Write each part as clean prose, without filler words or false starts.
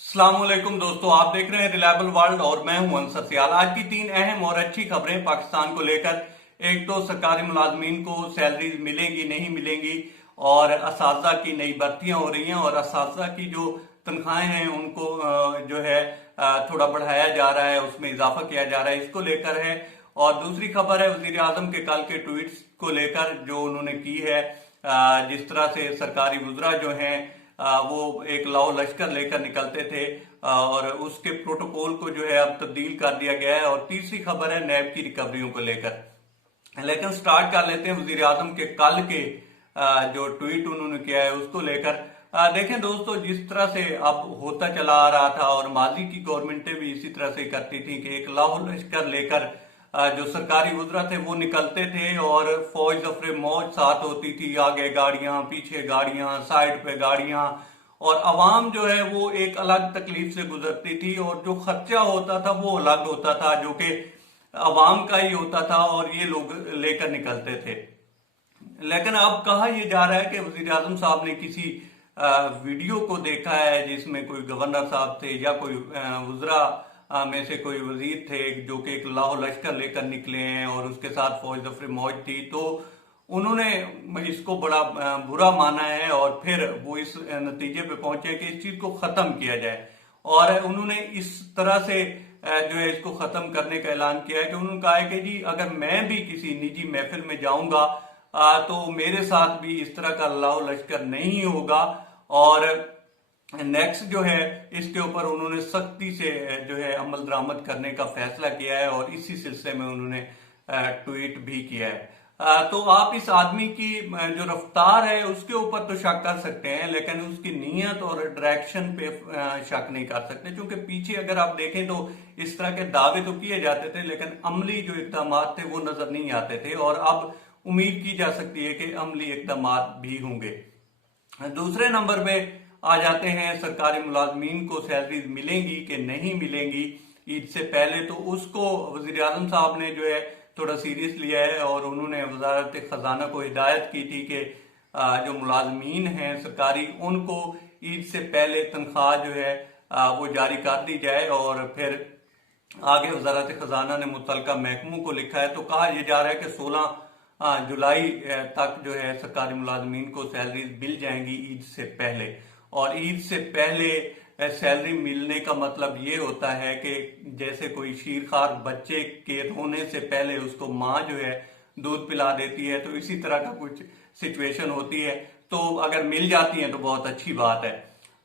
अस्सलामुअलैकुम दोस्तों, आप देख रहे हैं रिलायबल वर्ल्ड और मैं हूं अंसर सियाल। आज की तीन अहम और अच्छी खबरें पाकिस्तान को लेकर। एक तो सरकारी मुलाजमीन को सैलरीज मिलेंगी नहीं मिलेंगी, और असातिज़ा की नई भर्तियां हो रही हैं और असातिज़ा की जो तनख्वाहें हैं उनको जो है थोड़ा बढ़ाया जा रहा है, उसमें इजाफा किया जा रहा है, इसको लेकर है। और दूसरी खबर है वजीर आजम के कल के ट्वीट्स को लेकर जो उन्होंने की है। जिस तरह से सरकारी वुज़रा जो हैं वो एक लाओ लश्कर लेकर निकलते थे, और उसके प्रोटोकॉल को जो है अब तब्दील कर दिया गया है। और तीसरी खबर है नैब की रिकवरियों को लेकर। लेकिन स्टार्ट कर लेते हैं वजीर आजम के कल के जो ट्वीट उन्होंने किया है उसको लेकर। देखें दोस्तों, जिस तरह से अब होता चला आ रहा था और माजी की गवर्नमेंटें भी इसी तरह से करती थी कि एक लाओ लश्कर लेकर जो सरकारी वुज़रा थे वो निकलते थे और फौज जफरे मौज साथ होती थी, आगे गाड़ियां पीछे गाड़ियां साइड पे गाड़ियां, और अवाम जो है वो एक अलग तकलीफ से गुजरती थी और जो खर्चा होता था वो अलग होता था जो कि अवाम का ही होता था और ये लोग लेकर निकलते थे। लेकिन अब कहा यह जा रहा है कि वजीर आजम साहब ने किसी वीडियो को देखा है जिसमें कोई गवर्नर साहब थे या कोई वुज़रा में से कोई वजीर थे जो कि एक लाहो लश्कर लेकर निकले हैं और उसके साथ फौज जफर मौज थी, तो उन्होंने इसको बड़ा बुरा माना है और फिर वो इस नतीजे पे पहुंचे कि इस चीज को खत्म किया जाए। और उन्होंने इस तरह से जो है इसको खत्म करने का ऐलान किया है कि उन्होंने कहा है कि जी अगर मैं भी किसी निजी महफिल में जाऊंगा तो मेरे साथ भी इस तरह का लाहो लश्कर नहीं होगा। और नेक्स्ट जो है इसके ऊपर उन्होंने सख्ती से जो है अमल दरामद करने का फैसला किया है और इसी सिलसिले में उन्होंने ट्वीट भी किया है। तो आप इस आदमी की जो रफ्तार है उसके ऊपर तो शक कर सकते हैं, लेकिन उसकी नीयत और डायरेक्शन पे शक नहीं कर सकते, क्योंकि पीछे अगर आप देखें तो इस तरह के दावे तो किए जाते थे लेकिन अमली जो इकदाम थे वो नजर नहीं आते थे, और अब उम्मीद की जा सकती है कि अमली इकदाम भी होंगे। दूसरे नंबर पे आ जाते हैं सरकारी मुलाजमीन को सैलरीज मिलेंगी कि नहीं मिलेंगी ईद से पहले। तो उसको वजीर आजम साहब ने जो है थोड़ा सीरियस लिया है और उन्होंने वजारत खजाना को हिदायत की थी कि जो मुलाजमीन हैं सरकारी उनको ईद से पहले तनख्वाह जो है वो जारी कर दी जाए। और फिर आगे वजारत खजाना ने मुतलका महकमों को लिखा है, तो कहा यह जा रहा है कि 16 जुलाई तक जो है सरकारी मुलाजमीन को सैलरीज मिल जाएंगी ईद से पहले। और ईद से पहले सैलरी मिलने का मतलब ये होता है कि जैसे कोई शीरखार बच्चे के रोने से पहले उसको माँ जो है दूध पिला देती है, तो इसी तरह का कुछ सिचुएशन होती है। तो अगर मिल जाती है तो बहुत अच्छी बात है।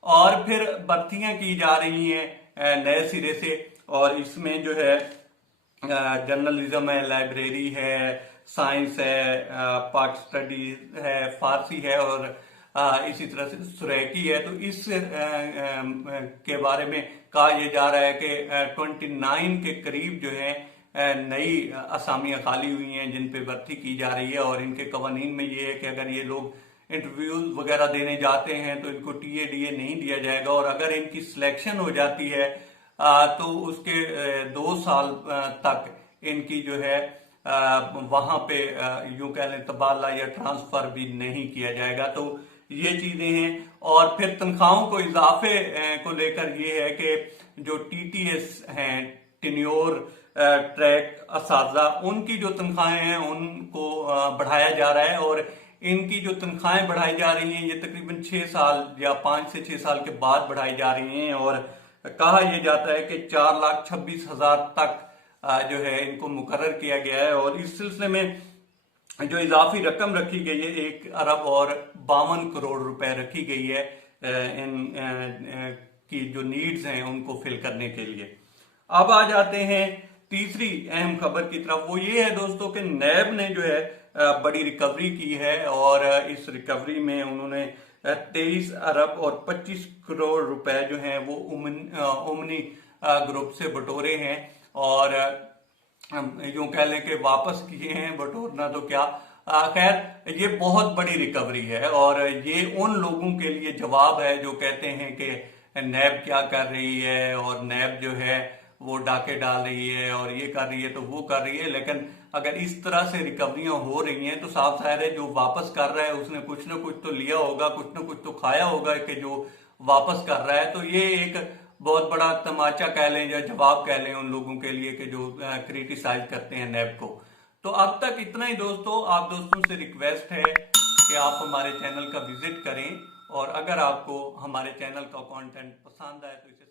और फिर भर्तियां की जा रही हैं नए सिरे से, और इसमें जो है जर्नलिज्म है, लाइब्रेरी है, साइंस है, पाक स्टडीज है, फारसी है, और इसी तरह से सुरैकी है। तो इस के बारे में कहा यह जा रहा है कि 29 के करीब जो है नई असामियां खाली हुई हैं जिन पे भर्ती की जा रही है। और इनके कवानीन में ये है कि अगर ये लोग इंटरव्यूज वगैरह देने जाते हैं तो इनको टीए नहीं दिया जाएगा, और अगर इनकी सिलेक्शन हो जाती है तो उसके 2 साल तक इनकी जो है वहां पे यूं कह लें तबादला या ट्रांसफर भी नहीं किया जाएगा। तो ये चीजें हैं। और फिर तनख्वाहों को इजाफे को लेकर ये है कि जो टीटीएस हैं, टेन्योर ट्रैक असातिज़ा, उनकी जो तनख्वाहें हैं उनको बढ़ाया जा रहा है। और इनकी जो तनख्वाहें बढ़ाई जा रही हैं ये तकरीबन 6 साल या 5 से 6 साल के बाद बढ़ाई जा रही हैं। और कहा यह जाता है कि 4,26,000 तक जो है इनको मुकर्रर किया गया है। और इस सिलसिले में जो इजाफी रकम रखी गई है 1 अरब और 52 करोड़ रुपए रखी गई है इन की जो नीड्स हैं उनको फिल करने के लिए। अब आ जाते हैं तीसरी अहम खबर की तरफ। वो ये है दोस्तों कि नैब ने जो है बड़ी रिकवरी की है, और इस रिकवरी में उन्होंने 23 अरब और 25 करोड़ रुपए जो हैं वो ओमनी ग्रुप से बटोरे हैं, और यूं कह लें कि वापस किए हैं, बटोरना तो क्या, खैर ये बहुत बड़ी रिकवरी है। और ये उन लोगों के लिए जवाब है जो कहते हैं कि नैब क्या कर रही है और नैब जो है वो डाके डाल रही है और ये कर रही है तो वो कर रही है। लेकिन अगर इस तरह से रिकवरियां हो रही हैं तो साफ जाहिर है जो वापस कर रहा है उसने कुछ ना कुछ तो लिया होगा, कुछ ना कुछ तो खाया होगा कि जो वापस कर रहा है। तो ये एक बहुत बड़ा तमाचा कह लें या जवाब कह लें उन लोगों के लिए कि जो क्रिटिसाइज करते हैं नैब को। तो अब तक इतना ही दोस्तों। आप दोस्तों से रिक्वेस्ट है कि आप हमारे चैनल का विजिट करें और अगर आपको हमारे चैनल का कंटेंट पसंद आए तो इसे